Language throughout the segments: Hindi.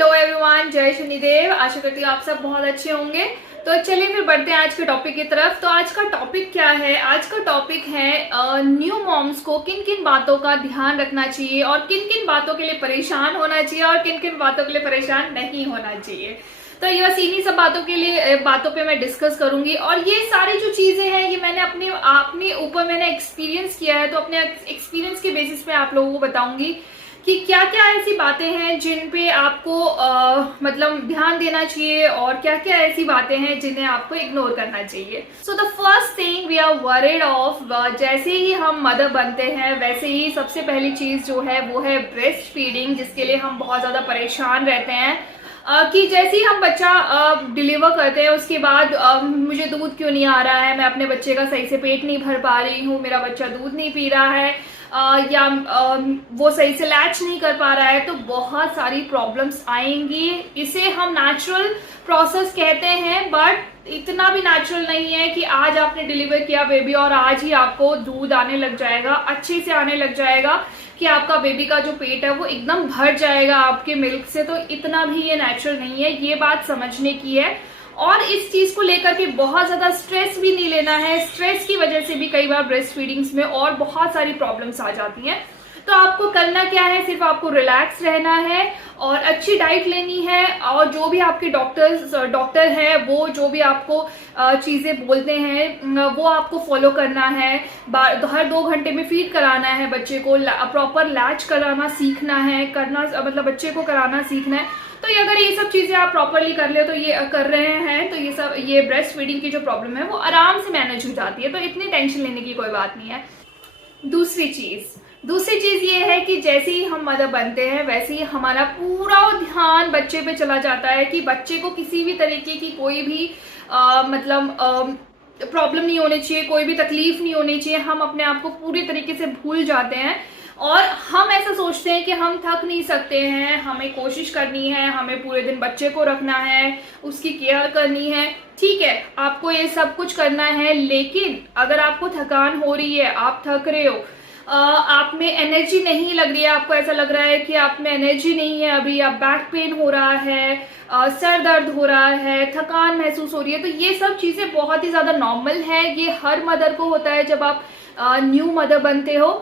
हेलो एवरीवन, जय शनिदेव। आशा करती हूँ आप सब बहुत अच्छे होंगे। तो चलिए फिर बढ़ते हैं आज के टॉपिक की तरफ। तो आज का टॉपिक क्या है? आज का टॉपिक है न्यू मॉम्स को किन किन बातों का ध्यान रखना चाहिए और किन किन बातों के लिए परेशान होना चाहिए और किन किन बातों के लिए परेशान नहीं होना चाहिए। तो ये बस इन्हीं सब बातों पे मैं डिस्कस करूंगी। और ये सारी जो चीजें हैं ये मैंने अपने ऊपर मैंने एक्सपीरियंस किया है, तो अपने एक्सपीरियंस के बेसिस पे आप लोगों को बताऊंगी कि क्या क्या ऐसी बातें हैं जिन पे आपको मतलब ध्यान देना चाहिए और क्या क्या ऐसी बातें हैं जिन्हें आपको इग्नोर करना चाहिए। So the first thing we are worried of, जैसे ही हम मदर बनते हैं वैसे ही सबसे पहली चीज जो है वो है ब्रेस्ट फीडिंग, जिसके लिए हम बहुत ज्यादा परेशान रहते हैं कि जैसे ही हम बच्चा डिलीवर करते हैं उसके बाद मुझे दूध क्यों नहीं आ रहा है, मैं अपने बच्चे का सही से पेट नहीं भर पा रही हूँ, मेरा बच्चा दूध नहीं पी रहा है या वो सही से लैच नहीं कर पा रहा है। तो बहुत सारी प्रॉब्लम्स आएंगी। इसे हम नेचुरल प्रोसेस कहते हैं, बट इतना भी नेचुरल नहीं है कि आज आपने डिलीवर किया बेबी और आज ही आपको दूध आने लग जाएगा, अच्छे से आने लग जाएगा कि आपका बेबी का जो पेट है वो एकदम भर जाएगा आपके मिल्क से। तो इतना भी ये नेचुरल नहीं है, ये बात समझने की है। और इस चीज को लेकर के बहुत ज्यादा स्ट्रेस भी नहीं लेना है। स्ट्रेस की वजह से भी कई बार ब्रेस्ट फीडिंग्स में और बहुत सारी प्रॉब्लम्स आ जाती हैं। तो आपको करना क्या है, सिर्फ आपको रिलैक्स रहना है और अच्छी डाइट लेनी है। और जो भी आपके डॉक्टर हैं वो जो भी आपको चीजें बोलते हैं वो आपको फॉलो करना है। हर 2 घंटे में फीड कराना है बच्चे को, प्रॉपर लैच कराना सीखना है, मतलब बच्चे को कराना सीखना है। तो अगर ये सब चीजें आप प्रॉपरली कर ले तो ये कर रहे हैं तो ये ब्रेस्ट फीडिंग की जो प्रॉब्लम है वो आराम से मैनेज हो जाती है। तो इतनी टेंशन लेने की कोई बात नहीं है। दूसरी चीज ये है कि जैसे ही हम मदर बनते हैं वैसे ही हमारा पूरा ध्यान बच्चे पे चला जाता है कि बच्चे को किसी भी तरीके की कोई भी प्रॉब्लम नहीं होनी चाहिए, कोई भी तकलीफ नहीं होनी चाहिए। हम अपने आप को पूरी तरीके से भूल जाते हैं और हम ऐसा सोचते हैं कि हम थक नहीं सकते हैं, हमें कोशिश करनी है, हमें पूरे दिन बच्चे को रखना है, उसकी केयर करनी है। ठीक है, आपको ये सब कुछ करना है, लेकिन अगर आपको थकान हो रही है, आप थक रहे हो, आप में एनर्जी नहीं लग रही है, आपको ऐसा लग रहा है कि आप में एनर्जी नहीं है, अभी आप बैक पेन हो रहा है, सर दर्द हो रहा है, थकान महसूस हो रही है, तो ये सब चीजें बहुत ही ज्यादा नॉर्मल है। ये हर मदर को होता है जब आप न्यू मदर बनते हो।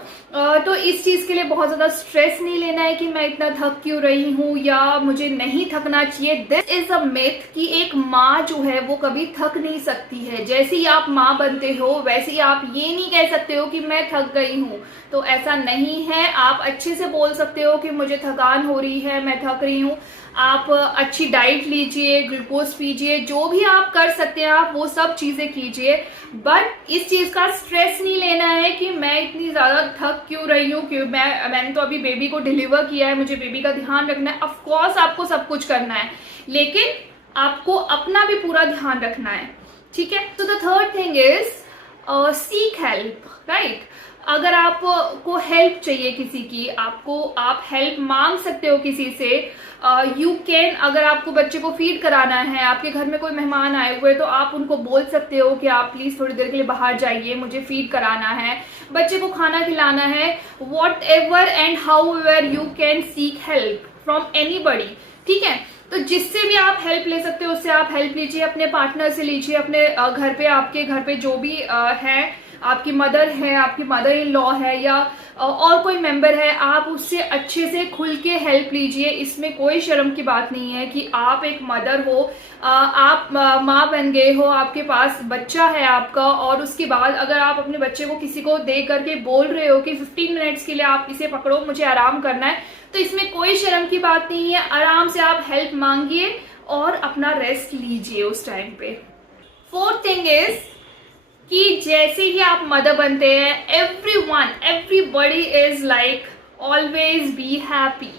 तो इस चीज के लिए बहुत ज्यादा स्ट्रेस नहीं लेना है कि मैं इतना थक क्यों रही हूँ या मुझे नहीं थकना चाहिए। दिस इज अ मिथ कि एक माँ जो है वो कभी थक नहीं सकती है। जैसे ही आप माँ बनते हो वैसे ही आप ये नहीं कह सकते हो कि मैं थक गई हूँ। तो ऐसा नहीं है, आप अच्छे से बोल सकते हो कि मुझे थकान हो रही है, मैं थक रही हूँ। आप अच्छी डाइट लीजिए, ग्लूकोज पीजिए, जो भी आप कर सकते हैं आप वो सब चीजें कीजिए। बट इस चीज का स्ट्रेस नहीं लेना है कि मैं इतनी ज्यादा थक क्यों रही हूँ, क्यों मैंने तो अभी बेबी को डिलीवर किया है, मुझे बेबी का ध्यान रखना है। ऑफ कोर्स आपको सब कुछ करना है, लेकिन आपको अपना भी पूरा ध्यान रखना है। ठीक है। तो the third thing is seek help, right. अगर आपको हेल्प चाहिए किसी की, आप हेल्प मांग सकते हो किसी से। यू कैन, अगर आपको बच्चे को फीड कराना है, आपके घर में कोई मेहमान आए हुए तो आप उनको बोल सकते हो कि आप प्लीज थोड़ी देर के लिए बाहर जाइए, मुझे फीड कराना है, बच्चे को खाना खिलाना है। What ever and how ever you can seek help from anybody. ठीक है। तो जिससे भी आप हेल्प ले सकते हो उससे आप हेल्प लीजिए, अपने पार्टनर से लीजिए, अपने आपके घर पे जो भी है, आपकी मदर है, आपकी मदर इन लॉ है या और कोई मेंबर है, आप उससे अच्छे से खुल के हेल्प लीजिए। इसमें कोई शर्म की बात नहीं है कि आप एक मदर हो, आप माँ बन गए हो, आपके पास बच्चा है आपका, और उसके बाद अगर आप अपने बच्चे को किसी को दे करके बोल रहे हो कि 15 मिनट्स के लिए आप इसे पकड़ो, मुझे आराम करना है, तो इसमें कोई शर्म की बात नहीं है। आराम से आप हेल्प मांगिए और अपना रेस्ट लीजिए उस टाइम पे। फोर्थ थिंग इज कि जैसे ही आप मदर बनते हैं everybody is like always be happy.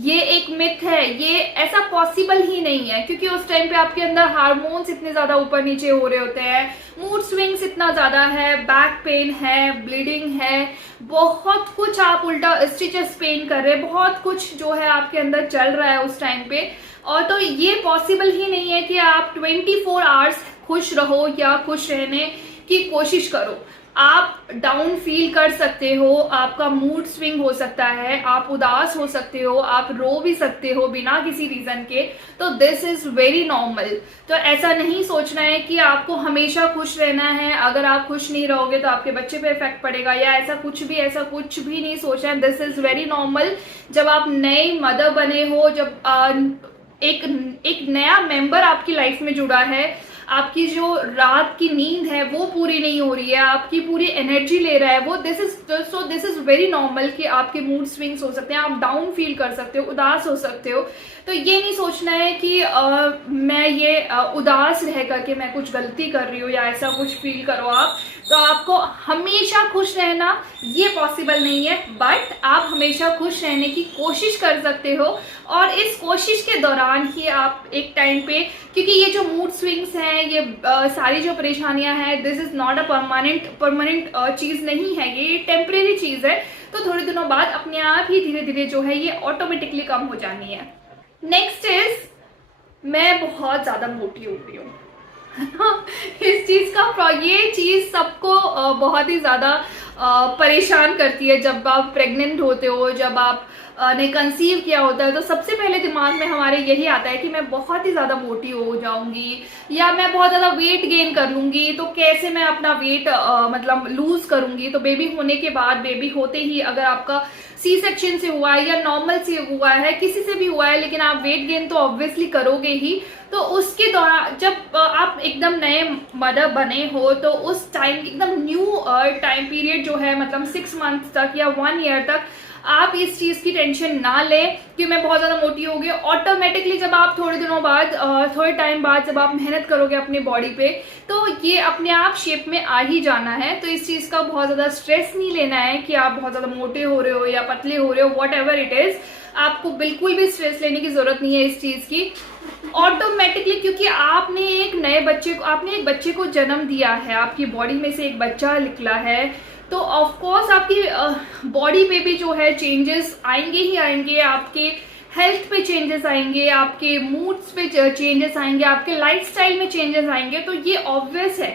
ये एक मिथ है, ये ऐसा पॉसिबल ही नहीं है, क्योंकि उस टाइम पे आपके अंदर हार्मोन्स इतने ज्यादा ऊपर नीचे हो रहे होते हैं, मूड स्विंग्स इतना ज्यादा है, बैक पेन है, ब्लीडिंग है, बहुत कुछ आप उल्टा स्टिचेस पेन कर रहे हैं, बहुत कुछ जो है आपके अंदर चल रहा है उस टाइम पे। और तो ये पॉसिबल ही नहीं है कि आप 24 आवर्स खुश रहो या खुश रहने की कोशिश करो। आप डाउन फील कर सकते हो, आपका मूड स्विंग हो सकता है, आप उदास हो सकते हो, आप रो भी सकते हो बिना किसी रीजन के। तो दिस इज वेरी नॉर्मल। तो ऐसा नहीं सोचना है कि आपको हमेशा खुश रहना है, अगर आप खुश नहीं रहोगे तो आपके बच्चे पे इफेक्ट पड़ेगा, या ऐसा कुछ भी नहीं सोचना है। This is very normal. जब आप नए मदर बने हो, जब एक नया मेंबर आपकी लाइफ में जुड़ा है, आपकी जो रात की नींद है वो पूरी नहीं हो रही है, आपकी पूरी एनर्जी ले रहा है वो, दिस इज वेरी नॉर्मल कि आपके मूड स्विंग्स हो सकते हैं, आप डाउन फील कर सकते हो, उदास हो सकते हो। तो ये नहीं सोचना है कि मैं ये उदास रह करके मैं कुछ गलती कर रही हूँ या ऐसा कुछ फील करो आप। तो आपको हमेशा खुश रहना ये पॉसिबल नहीं है, बट आप हमेशा खुश रहने की कोशिश कर सकते हो। और इस कोशिश के दौरान ही आप एक टाइम पे, क्योंकि ये जो मूड स्विंग्स हैं, ये सारी जो परेशानियां हैं, this is not a permanent चीज नहीं है, ये टेम्परेरी चीज है। तो थोड़े दिनों बाद अपने आप ही धीरे धीरे जो है ये ऑटोमेटिकली कम हो जानी है। नेक्स्ट इज, मैं बहुत ज्यादा मोटी हो गई हूँ। इस चीज का, ये चीज सबको बहुत ही ज्यादा परेशान करती है। जब आप प्रेग्नेंट होते हो, जब आप ने कंसीव किया होता है, तो सबसे पहले दिमाग में हमारे यही आता है कि मैं बहुत ही ज्यादा मोटी हो जाऊंगी या मैं बहुत ज्यादा वेट गेन कर लूंगी, तो कैसे मैं अपना वेट मतलब लूज करूंगी। तो बेबी होने के बाद, बेबी होते ही अगर आपका सी सेक्शन से हुआ है या नॉर्मल से हुआ है, किसी से भी हुआ है, लेकिन आप वेट गेन तो ऑब्वियसली करोगे ही। तो उसके दौरान जब आप एकदम नए मदर बने हो, तो उस टाइम एकदम न्यू टाइम पीरियड जो है, मतलब 6 मंथ तक या 1 ईयर तक आप इस चीज की टेंशन ना लें कि मैं बहुत ज्यादा मोटी हो गई। ऑटोमेटिकली जब आप थोड़े दिनों बाद, थोड़े टाइम बाद जब आप मेहनत करोगे अपनी बॉडी पे, तो ये अपने आप शेप में आ ही जाना है। तो इस चीज का बहुत ज्यादा स्ट्रेस नहीं लेना है कि आप बहुत ज्यादा मोटे हो रहे हो या पतले हो रहे हो, वॉट एवर इट इज। आपको बिल्कुल भी स्ट्रेस लेने की जरूरत नहीं है इस चीज की। ऑटोमेटिकली, क्योंकि आपने एक बच्चे को जन्म दिया है, आपकी बॉडी में से एक बच्चा निकला है, तो ऑफ कोर्स आपकी बॉडी पे भी जो है चेंजेस आएंगे ही आएंगे, आपके हेल्थ पे चेंजेस आएंगे, आपके मूड्स पे चेंजेस आएंगे, आपके लाइफस्टाइल में चेंजेस आएंगे। तो ये ऑब्वियस है,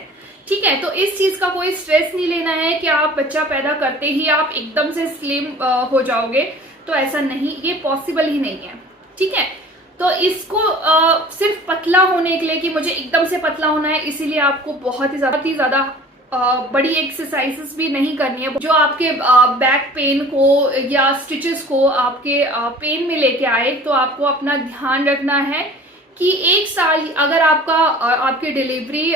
ठीक है। तो इस चीज का कोई स्ट्रेस नहीं लेना है कि आप बच्चा पैदा करते ही आप एकदम से स्लिम हो जाओगे, तो ऐसा नहीं, ये पॉसिबल ही नहीं है, ठीक है। तो इसको सिर्फ पतला होने के लिए कि मुझे एकदम से पतला होना है, इसीलिए आपको बहुत ही ज्यादा बड़ी एक्सरसाइजेस भी नहीं करनी है जो आपके बैक पेन को या स्टिचेस को आपके पेन में लेके आए। तो आपको अपना ध्यान रखना है कि 1 साल, अगर आपकी डिलीवरी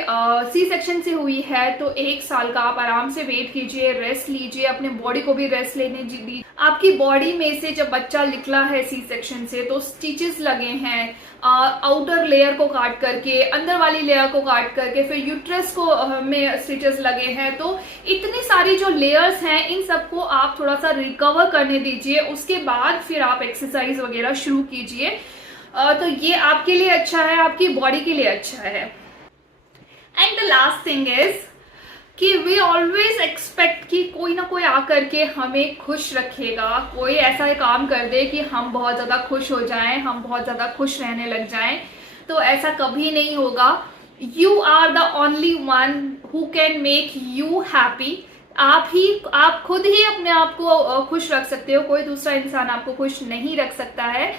सी सेक्शन से हुई है, तो 1 साल का आप आराम से वेट कीजिए, रेस्ट लीजिए, अपने बॉडी को भी रेस्ट लेने दीजिए। आपकी बॉडी में से जब बच्चा निकला है सी सेक्शन से, तो स्टिचेस लगे हैं, आउटर लेयर को काट करके, अंदर वाली लेयर को काट करके, फिर यूट्रस को में स्टिचेस लगे हैं। तो इतनी सारी जो लेयर्स हैं, इन सबको आप थोड़ा सा रिकवर करने दीजिए, उसके बाद फिर आप एक्सरसाइज वगैरह शुरू कीजिए। तो ये आपके लिए अच्छा है, आपकी बॉडी के लिए अच्छा है। And the last thing is कि वी ऑलवेज एक्सपेक्ट कि कोई ना कोई आकर के हमें खुश रखेगा, कोई ऐसा काम कर दे कि हम बहुत ज्यादा खुश हो जाएं, हम बहुत ज्यादा खुश रहने लग जाएं। तो ऐसा कभी नहीं होगा। You are the only one who can make you happy. आप खुद ही अपने आप को खुश रख सकते हो, कोई दूसरा इंसान आपको खुश नहीं रख सकता है।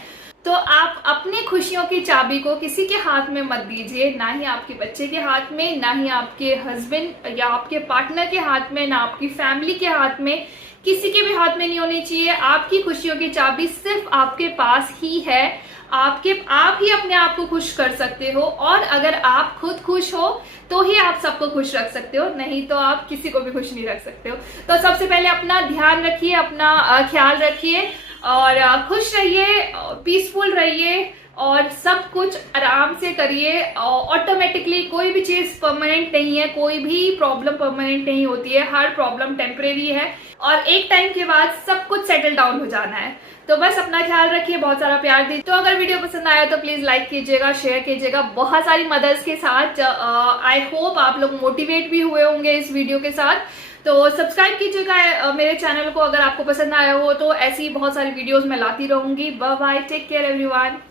तो आप अपनी खुशियों की चाबी को किसी के हाथ में मत दीजिए, ना ही आपके बच्चे के हाथ में, ना ही आपके हस्बैंड या आपके पार्टनर के हाथ में, ना आपकी फैमिली के हाथ में, किसी के भी हाथ में नहीं होनी चाहिए। आपकी खुशियों की चाबी सिर्फ आपके पास ही है। आप ही अपने आप को खुश कर सकते हो, और अगर आप खुद खुश हो तो ही आप सबको खुश रख सकते हो, नहीं तो आप किसी को भी खुश नहीं रख सकते हो। तो सबसे पहले अपना ध्यान रखिए, अपना ख्याल रखिए, और खुश रहिए, पीसफुल रहिए, और सब कुछ आराम से करिए। ऑटोमेटिकली कोई भी चीज परमानेंट नहीं है, कोई भी प्रॉब्लम परमानेंट नहीं होती है, हर प्रॉब्लम टेम्परेरी है, और एक टाइम के बाद सब कुछ सेटल डाउन हो जाना है। तो बस अपना ख्याल रखिए, बहुत सारा प्यार दीजिए। तो अगर वीडियो पसंद आया तो प्लीज लाइक कीजिएगा, शेयर कीजिएगा बहुत सारी मदर्स के साथ। आई होप आप लोग मोटिवेट भी हुए होंगे इस वीडियो के साथ। तो सब्सक्राइब कीजिएगा मेरे चैनल को अगर आपको पसंद आया हो, तो ऐसी बहुत सारी वीडियोस मैं लाती रहूंगी। Bye bye, take care everyone.